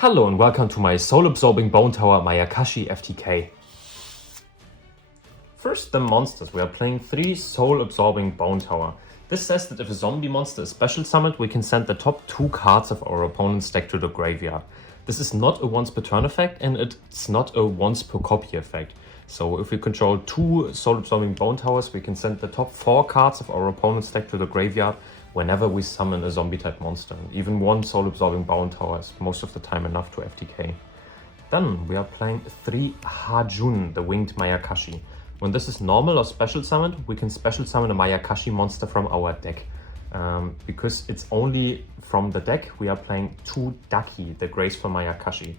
Hello and welcome to my soul-absorbing bone tower Mayakashi FTK. First, the monsters. We are playing 3 soul-absorbing bone tower. This says that if a zombie monster is special summoned, we can send the top 2 cards of our opponent's deck to the graveyard. This is not a once per turn effect and it's not a once per copy effect. So if we control 2 soul-absorbing bone towers, we can send the top 4 cards of our opponent's deck to the graveyard whenever we summon a zombie type monster. Even 1 soul-absorbing bone tower is most of the time enough to FTK. Then we are playing 3 Hajun, the winged Mayakashi. When this is normal or special summoned, we can special summon a Mayakashi monster from our deck. Because it's only from the deck, we are playing 2 Daki, the graceful Mayakashi.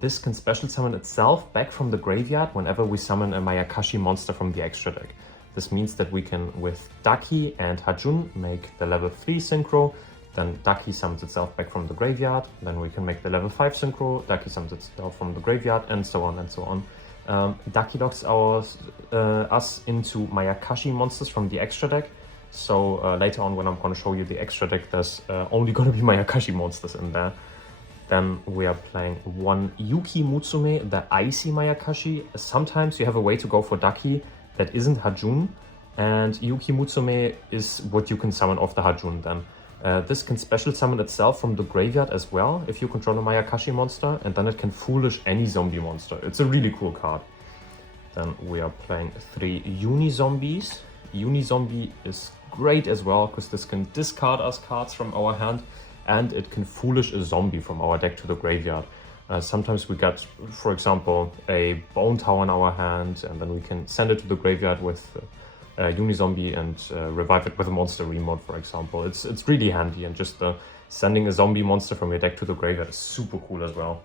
This can special summon itself back from the graveyard whenever we summon a Mayakashi monster from the extra deck. This means that we can, with Daki and Hajun, make the level 3 synchro, then Daki summons itself back from the graveyard, then we can make the level 5 synchro, Daki summons itself from the graveyard, and so on and so on. Daki locks us into Mayakashi monsters from the extra deck, so later on when I'm going to show you the extra deck, there's only going to be Mayakashi monsters in there. Then we are playing 1 Yuki Mutsume, the icy Mayakashi. Sometimes you have a way to go for Daki that isn't Hajun, and Yuki Mutsume is what you can summon off the Hajun then. This can special summon itself from the graveyard as well if you control a Mayakashi monster, and then it can foolish any zombie monster. It's a really cool card. Then we are playing 3 Uni-Zombies. Uni-Zombie is great as well because this can discard us cards from our hand and it can foolish a zombie from our deck to the graveyard. Sometimes we get, for example, a bone tower in our hand, and then we can send it to the graveyard with Uni-Zombie and revive it with a monster remote, for example. It's really handy, and just sending a zombie monster from your deck to the graveyard is super cool as well.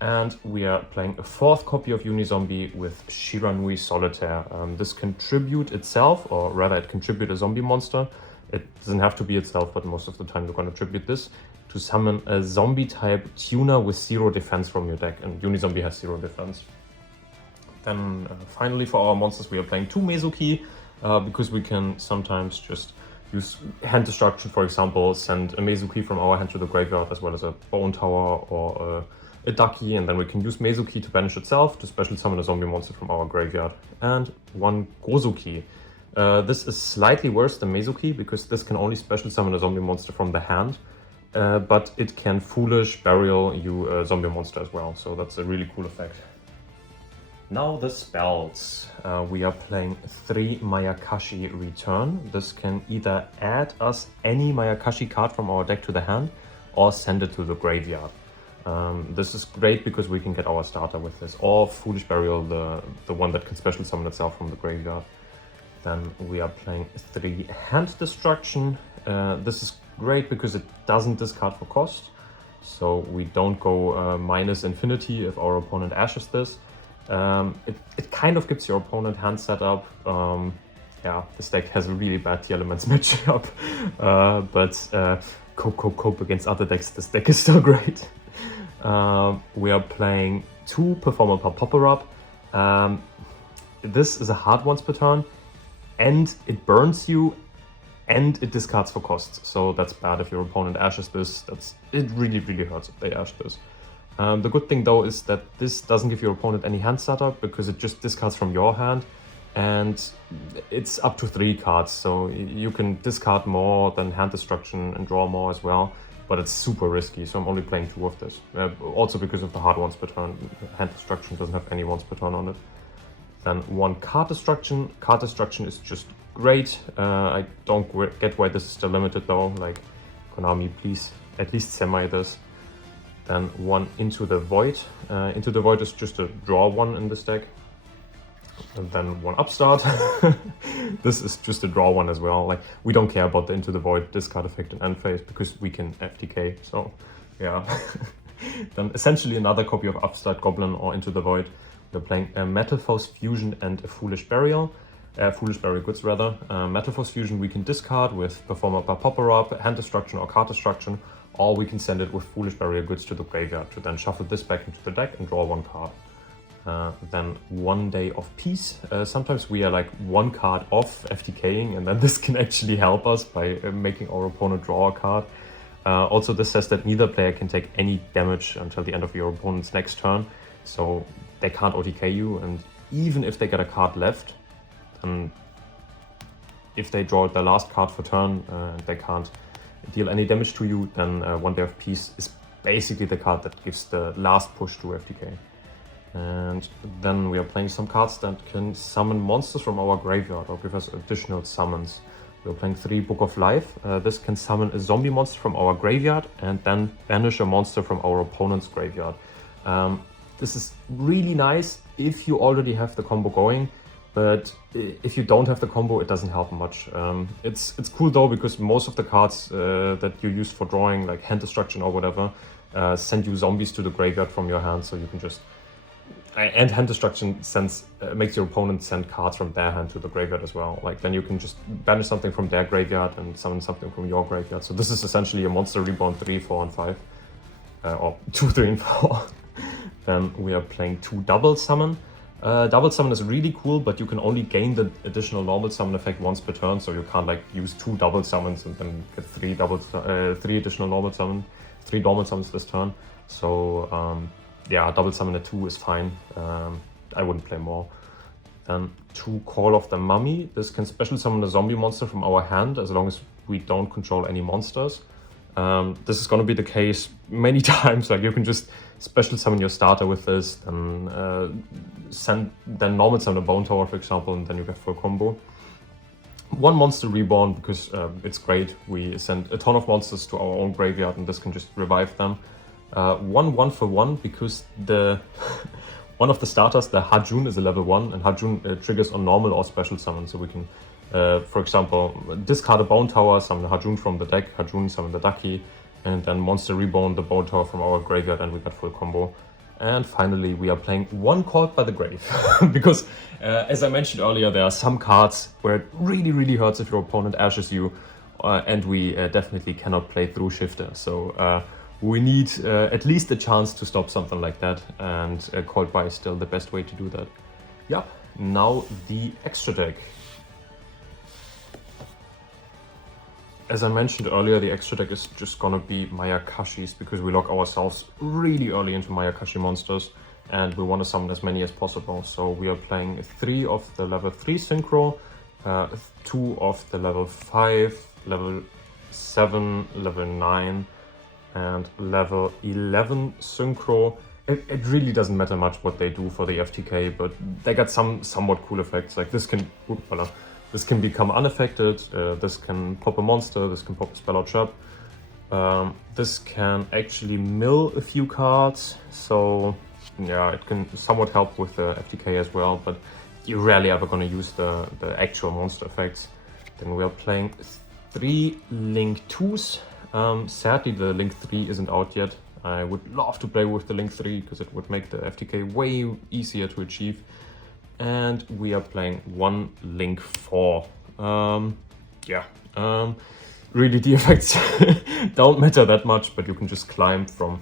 And we are playing a 4th copy of Uni-Zombie with Shiranui Solitaire. This can tribute itself, or rather it can tribute a zombie monster. It doesn't have to be itself, but most of the time we're going to tribute this to summon a zombie type tuner with 0 defense from your deck, and Uni-Zombie has 0 defense. Then finally for our monsters we are playing 2 Mezuki, because we can sometimes just use hand destruction, for example, send a Mezuki from our hand to the graveyard as well as a bone tower or a Daki, and then we can use Mezuki to banish itself to special summon a zombie monster from our graveyard. And 1 Gozuki. This is slightly worse than Mezuki because this can only special summon a zombie monster from the hand. But it can foolish burial you zombie monster as well, so that's a really cool effect. Now the spells. We are playing 3 Mayakashi Return. This can either add us any Mayakashi card from our deck to the hand or send it to the graveyard. This is great because we can get our starter with this, or foolish burial, the one that can special summon itself from the graveyard. Then we are playing 3 Hand Destruction. This is great because it doesn't discard for cost, so we don't go minus infinity if our opponent ashes this. It kind of gives your opponent hand setup. Yeah, this deck has a really bad Tearlaments matchup, but cope against other decks, this deck is still great. We are playing 2 Performer per Popper-Up. This is a hard once per turn, and it burns you, and it discards for costs, so that's bad if your opponent ashes this. It really hurts if they ash this. The good thing though is that this doesn't give your opponent any hand setup because it just discards from your hand, and it's up to 3 cards, so you can discard more than hand destruction and draw more as well, but it's super risky, so I'm only playing 2 of this. Also because of the hard ones per turn, hand destruction doesn't have any ones per turn on it. Then 1 card destruction. Card destruction is just great. I don't get why this is still limited though. Like, Konami, please at least semi this. Then 1 Into the Void. Into the Void is just a draw 1 in this deck. And then 1 Upstart. This is just a draw 1 as well. Like, we don't care about the Into the Void discard effect in end phase because we can FTK. So yeah. Then essentially another copy of Upstart Goblin or Into the Void. We're playing a Metal Force Fusion and a Foolish Burial. Foolish Burial Goods rather. Metal Force Fusion we can discard with Performer per Popper-Up, Hand Destruction or Card Destruction, or we can send it with Foolish Burial Goods to the graveyard to then shuffle this back into the deck and draw 1 card. Then 1 Day of Peace. Sometimes we are like 1 card off FTKing, and then this can actually help us by making our opponent draw a card. Also, this says that neither player can take any damage until the end of your opponent's next turn, so they can't OTK you, and even if they get a card left, then if they draw their last card for turn and they can't deal any damage to you, then One Day of Peace is basically the card that gives the last push to FTK. And then we are playing some cards that can summon monsters from our graveyard or give us additional summons. We're playing 3 Book of Life. This can summon a zombie monster from our graveyard and then banish a monster from our opponent's graveyard. This is really nice if you already have the combo going, but if you don't have the combo, it doesn't help much. It's cool though, because most of the cards that you use for drawing, like Hand Destruction or whatever, send you zombies to the graveyard from your hand, so you can just... And Hand Destruction makes your opponent send cards from their hand to the graveyard as well. Like, then you can just banish something from their graveyard and summon something from your graveyard. So this is essentially a Monster Reborn 3, 4, and 5. Or 2, 3, and 4. Then we are playing 2 Double Summon. Double Summon is really cool, but you can only gain the additional normal summon effect once per turn, so you can't like use 2 double summons and then get 3 additional normal summons, 3 normal summons this turn. So yeah, double summon at 2 is fine. I wouldn't play more. Then 2 Call of the Mummy. This can special summon a zombie monster from our hand as long as we don't control any monsters. This is going to be the case many times. Like, you can just special summon your starter with this, then normal summon a Bonetower, for example, and then you get full combo. 1 Monster Reborn, because it's great. We send a ton of monsters to our own graveyard and this can just revive them. 1 for 1, because the one of the starters, the Hajun, is a level 1, and Hajun triggers on normal or special summon. So we can, for example, discard a Bonetower, summon a Hajun from the deck, Hajun summon the Ducky, and then Monster Reborn the Bonetower from our graveyard, and we got full combo. And finally, we are playing 1 Called by the Grave, because as I mentioned earlier, there are some cards where it really hurts if your opponent ashes you, and we definitely cannot play through Shifter. So we need at least a chance to stop something like that, and Called by is still the best way to do that. Yep, now the extra deck. As I mentioned earlier, the extra deck is just gonna be Mayakashis, because we lock ourselves really early into Mayakashi monsters and we want to summon as many as possible. So we are playing 3 of the level 3 Synchro, 2 of the level 5, level 7, level 9, and level 11 Synchro. It really doesn't matter much what they do for the FTK, but they got some somewhat cool effects. Like this can become unaffected, this can pop a monster, this can pop a spell or trap. This can actually mill a few cards, so yeah, it can somewhat help with the FTK as well, but you're rarely ever going to use the actual monster effects. Then we are playing 3 Link 2s. Sadly, the Link 3 isn't out yet. I would love to play with the Link 3 because it would make the FTK way easier to achieve. And we are playing 1 Link 4. Really the effects don't matter that much, but you can just climb from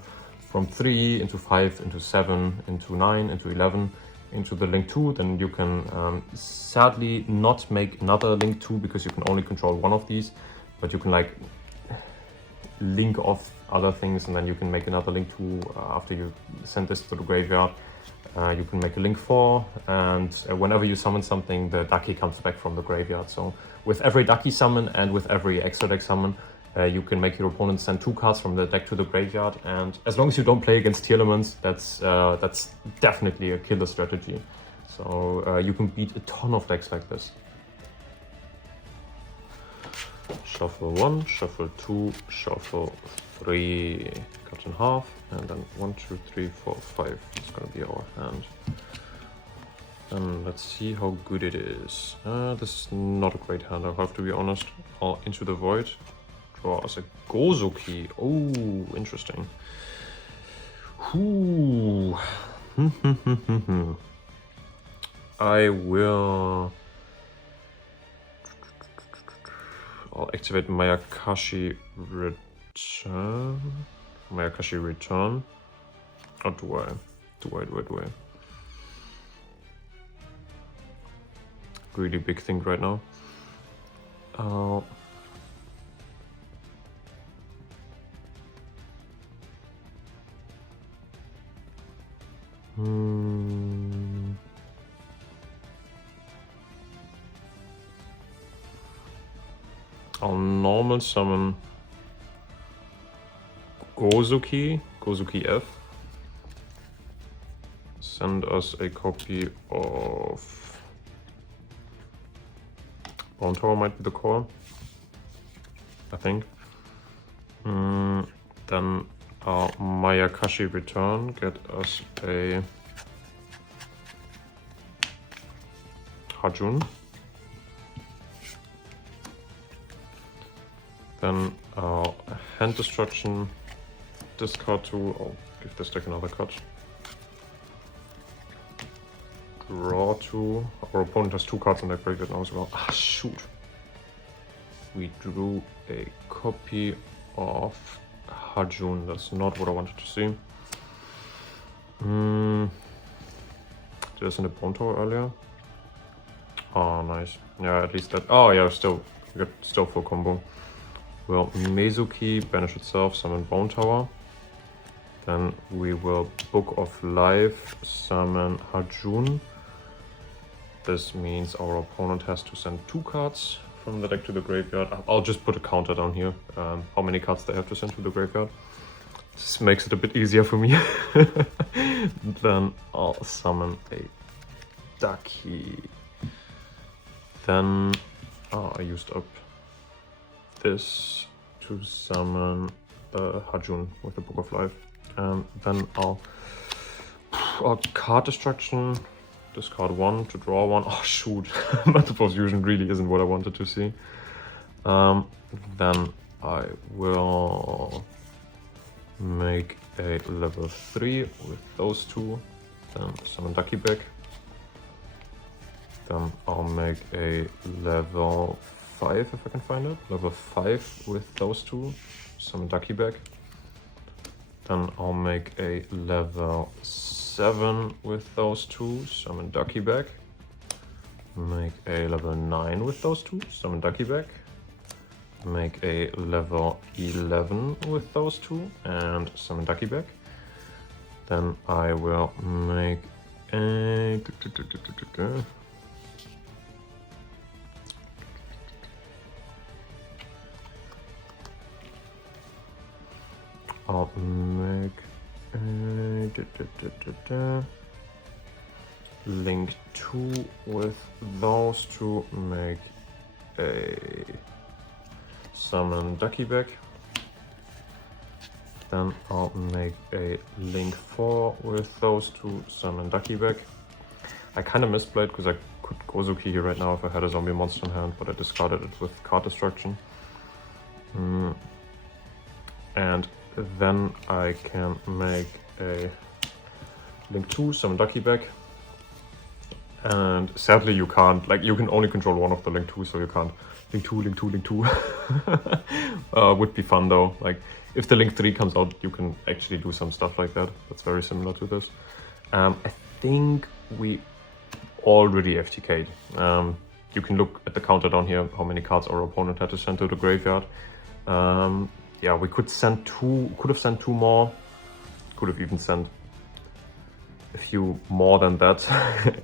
3 into 5 into 7 into 9 into 11 into the Link 2. Then you can sadly not make another Link 2 because you can only control 1 of these, but you can like link off other things, and then you can make another Link 2 after you send this to the graveyard. You can make a Link 4, and whenever you summon something, the Ducky comes back from the graveyard. So with every Ducky summon and with every extra deck summon, you can make your opponent send 2 cards from the deck to the graveyard. And as long as you don't play against Tearlaments, that's definitely a killer strategy. So you can beat a ton of decks like this. Shuffle 1, shuffle 2, shuffle 3, cut in half, and then 1, 2, 3, 4, 5. It's gonna be our hand. And let's see how good it is. This is not a great hand, I have to be honest. Into the Void. Draw us a Gozuki. Oh, interesting. Ooh. I'll activate Mayakashi Return. Mayakashi Return. Or do I? Really big thing right now. I'll normal summon Gozuki F. Send us a copy of Bonetower might be the core, I think. Then our Mayakashi return, get us a Hajun. Then our hand destruction, discard 2, I'll give this deck another cut. Draw 2, our opponent has 2 cards in their graveyard now as well. Ah, shoot! We drew a copy of Hajun, that's not what I wanted to see. Did I send a Bonetower earlier? Oh, nice. Yeah, at least that. Oh, yeah, we got still full combo. Well, Mezuki, banish itself, summon Bonetower. Then we will Book of Life, summon Hajun. This means our opponent has to send 2 cards from the deck to the graveyard. I'll just put a counter down here, how many cards they have to send to the graveyard. This makes it a bit easier for me. Then I'll summon a Ducky. Then I used up this to summon Hajun with the Book of Life. And then I'll card destruction, discard 1 to draw 1. Oh shoot, multiple fusion really isn't what I wanted to see. Then I will make a level 3 with those 2. Then summon Ducky back. Then I'll make a level 5 if I can find it. Level 5 with those 2. Summon Ducky back. Then I'll make a level 7 with those 2. Summon Ducky back. Make a level 9 with those 2. Summon Ducky back. Make a level 11 with those 2 and summon Ducky back. Then I will make a I'll make a link 2 with those 2, make a summon Ducky back. Then I'll make a link 4 with those 2, summon Ducky back. I kind of misplayed because I could Gozuki here right now if I had a zombie monster in hand, but I discarded it with card destruction. And then I can make a link 2, summon Ducky back. And sadly you can't, like you can only control one of the link 2, so you can't link 2, link 2, link 2. Would be fun though, like if the link 3 comes out you can actually do some stuff like that. That's very similar to this. I think we already FTK'd. You can look at the counter down here, how many cards our opponent had to send to the graveyard. Yeah, we could send 2, could have sent 2 more, could have even sent a few more than that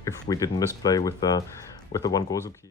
if we didn't misplay with the one Gozuki.